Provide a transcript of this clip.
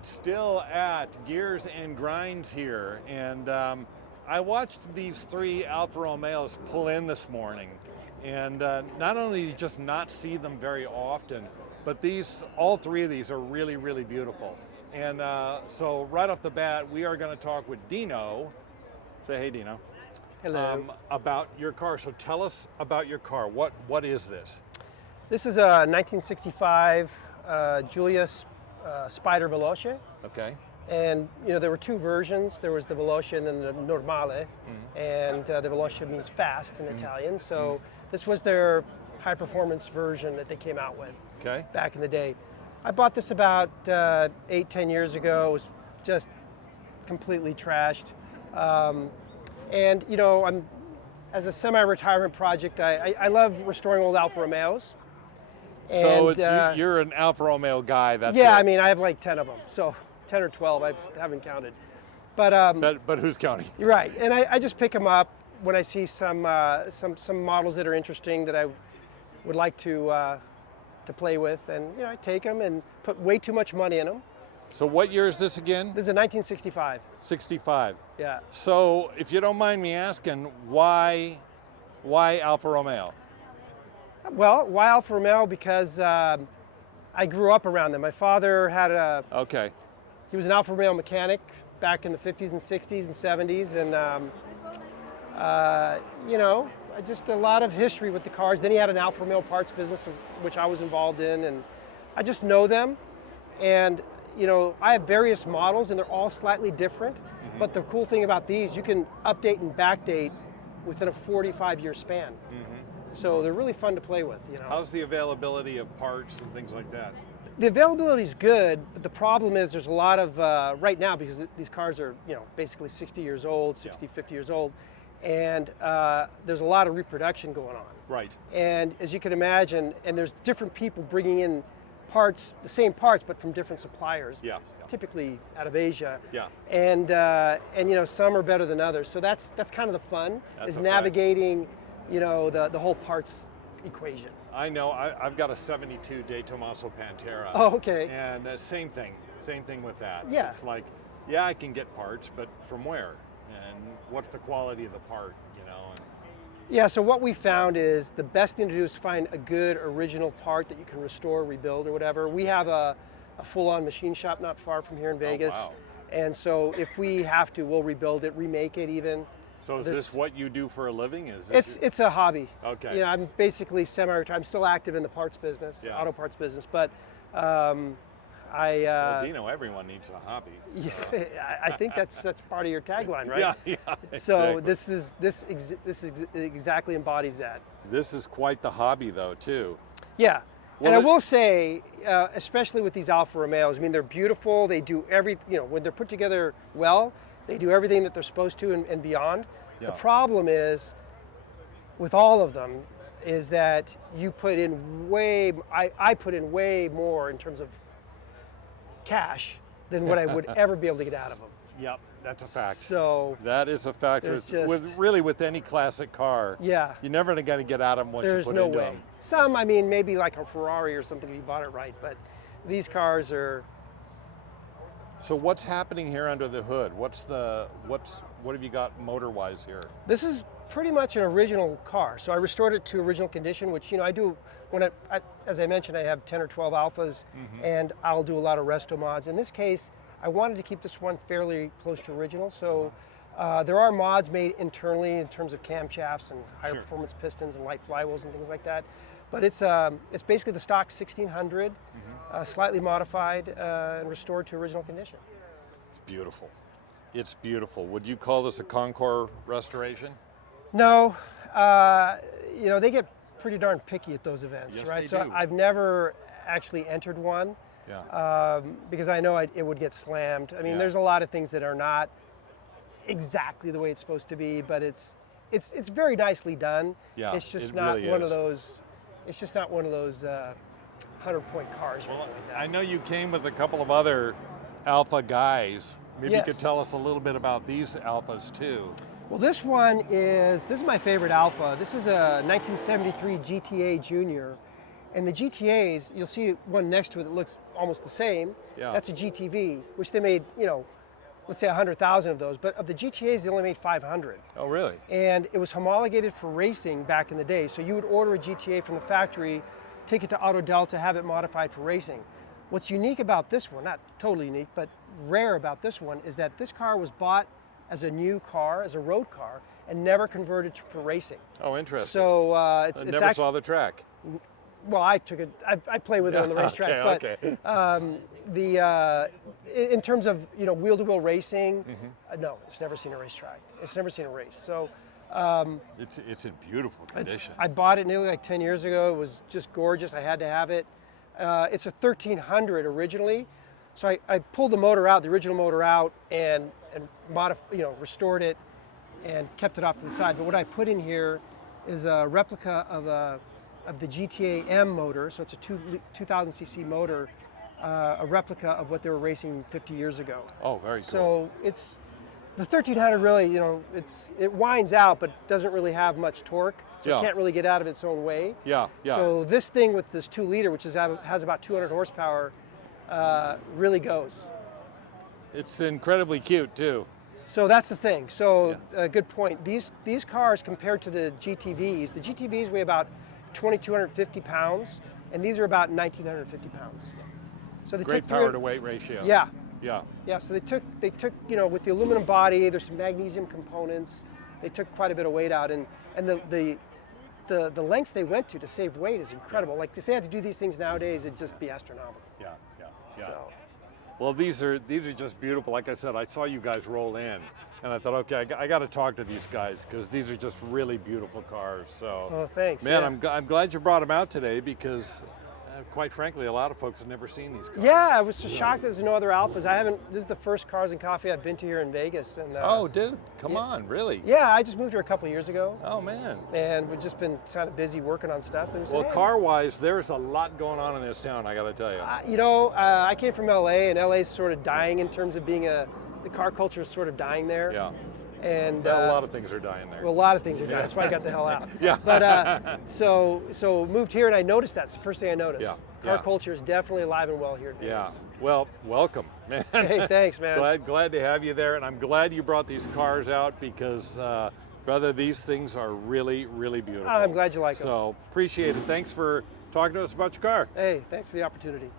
right, still at Gears and Grinds here, and I watched these three Alfa Romeos pull in this morning, and not only do you just not see them very often, but all three of these are really, really beautiful. And so right off the bat, we are going to talk with Dino. Say hey, Dino. Hello. About your car. So tell us about your car. What is this? This is a 1965 Giulia Spider Veloce. Okay. And there were two versions. There was the Veloce and then the Normale. And the Veloce means fast in Italian. So this was their high performance version that they came out with back in the day. I bought this about 8-10 years ago. It was just completely trashed. And I'm, as a semi-retirement project, I love restoring old Alfa Romeos. So you're an Alfa Romeo guy. That's yeah. it. I mean, I have like 10 of them, so 10 or 12. I haven't counted. But who's counting? You're right, and I just pick them up when I see some models that are interesting that I would like to play with, and I take them and put way too much money in them. So what year is this again? This is a 1965. 65. Yeah. So if you don't mind me asking, why Alfa Romeo? Well, why Alfa Romeo? Because I grew up around them. My father had he was an Alfa Romeo mechanic back in the 50s and 60s and 70s, and just a lot of history with the cars. Then he had an Alfa Romeo parts business, which I was involved in, and I just know them. And I have various models, and they're all slightly different. But the cool thing about these, you can update and backdate within a 45-year span. So they're really fun to play with. How's the availability of parts and things like that? The availability is good, but the problem is there's a lot of, right now, because these cars are basically 60 years old, 50 years old, and there's a lot of reproduction going on. Right. And as you can imagine, and there's different people bringing in parts, the same parts, but from different suppliers. Yeah. Typically out of Asia. Yeah. And some are better than others. So that's kind of the fun, is navigating the whole parts equation. I know. I've got a '72 De Tomaso Pantera. Oh, okay. And same thing with that. Yeah. It's like, yeah, I can get parts, but from where? And what's the quality of the part? And yeah. So what we found is the best thing to do is find a good original part that you can restore, rebuild, or whatever. We have a full-on machine shop not far from here in Vegas. Oh, wow. And so if we have to, we'll rebuild it, remake it even. So is this what you do for a living? It's a hobby. Okay. I'm basically semi-retired. I'm still active in the parts business, auto parts business, but Dino, everyone needs a hobby. So. Yeah, I think that's part of your tagline, right? Yeah. So exactly. this exactly embodies that. This is quite the hobby, though, too. Yeah. Well, and I will say, especially with these Alfa Romeos, I mean, they're beautiful. They do when they're put together well, they do everything that they're supposed to and beyond. Yeah. The problem is, with all of them, is that you put in I put in way more in terms of cash than what I would ever be able to get out of them. Yep, that's a fact. So that is a fact. With any classic car. Yeah. You're never going to get out of them once you put into them. Some, I mean, maybe like a Ferrari or something if you bought it right, but these cars are. So what's happening here under the hood? What have you got motor-wise here? This is pretty much an original car. So I restored it to original condition, which I do as I mentioned, I have 10 or 12 Alphas, and I'll do a lot of resto mods. In this case, I wanted to keep this one fairly close to original. So there are mods made internally in terms of camshafts and higher performance pistons and light flywheels and things like that. But it's basically the stock 1600, slightly modified and restored to original condition. It's beautiful. It's beautiful. Would you call this a Concours restoration? No. They get pretty darn picky at those events, yes, right? They so do. I've never actually entered one because I know it would get slammed. I mean, there's a lot of things that are not exactly the way it's supposed to be, but it's very nicely done. Yeah, it's just it not really one is. of those. It's just not one of those 100-point cars or anything like that. I know you came with a couple of other Alfa guys. Maybe you could tell us a little bit about these Alfas too. Well, this is my favorite Alfa. This is a 1973 GTA Junior, And the GTAs, you'll see one next to it that looks almost the same. Yeah. That's a GTV, which they made, let's say 100,000 of those. But of the GTAs, they only made 500. Oh, really? And it was homologated for racing back in the day. So you would order a GTA from the factory, take it to Auto Delta, have it modified for racing. What's unique about this one, not totally unique, but rare about this one, is that this car was bought as a new car, as a road car, and never converted for racing. Oh, interesting. So it's never actually, saw the track. well, I took it. I play with it on the racetrack, but in terms of wheel-to-wheel racing, no, it's never seen a racetrack. It's never seen a race. So it's in beautiful condition. I bought it nearly like 10 years ago. It was just gorgeous. I had to have it. It's a 1300 originally, so I pulled the motor out, the original motor out, and restored it, and kept it off to the side. But what I put in here is a replica of the GTA M motor, so it's a 2000 cc motor, a replica of what they were racing 50 years ago. Oh, very cool. So it's the 1300 really, it winds out, but doesn't really have much torque, so it can't really get out of its own way. Yeah. So this thing with this 2 liter, which has about 200 horsepower, really goes. It's incredibly cute too. So that's the thing. So good point. These cars compared to the GTVs weigh about 2,250 pounds, and these are about 1,950 pounds. So they Great took power to weight ratio. Yeah. Yeah. Yeah. So they took with the aluminum body, there's some magnesium components. They took quite a bit of weight out, and the lengths they went to save weight is incredible. Like if they had to do these things nowadays, it'd just be astronomical. Yeah. So. Well, these are just beautiful. Like I said, I saw you guys roll in, and I thought, okay, I got to talk to these guys because these are just really beautiful cars. So, oh, thanks. Man, I'm glad you brought them out today because, quite frankly, a lot of folks have never seen these cars. Yeah, I was so shocked that there's no other Alphas. This is the first Cars and Coffee I've been to here in Vegas. And oh, dude, come on, really? Yeah, I just moved here a couple of years ago. Oh, man. And we've just been kind of busy working on stuff. And Well, car-wise, there's a lot going on in this town, I got to tell you. I came from LA, and LA's sort of dying in terms of being the car culture is sort of dying there. Yeah. And a lot of things are dying there. Well, a lot of things are dying. That's why I got the hell out. Yeah. But so moved here, and I noticed that's the first thing I noticed. Yeah. Car culture is definitely alive and well here in Vegas. Yeah. Well, welcome, man. Hey, thanks, man. Glad to have you there, and I'm glad you brought these cars out because, brother, these things are really, really beautiful. I'm glad you like them. So appreciate it. Thanks for talking to us about your car. Hey, thanks for the opportunity.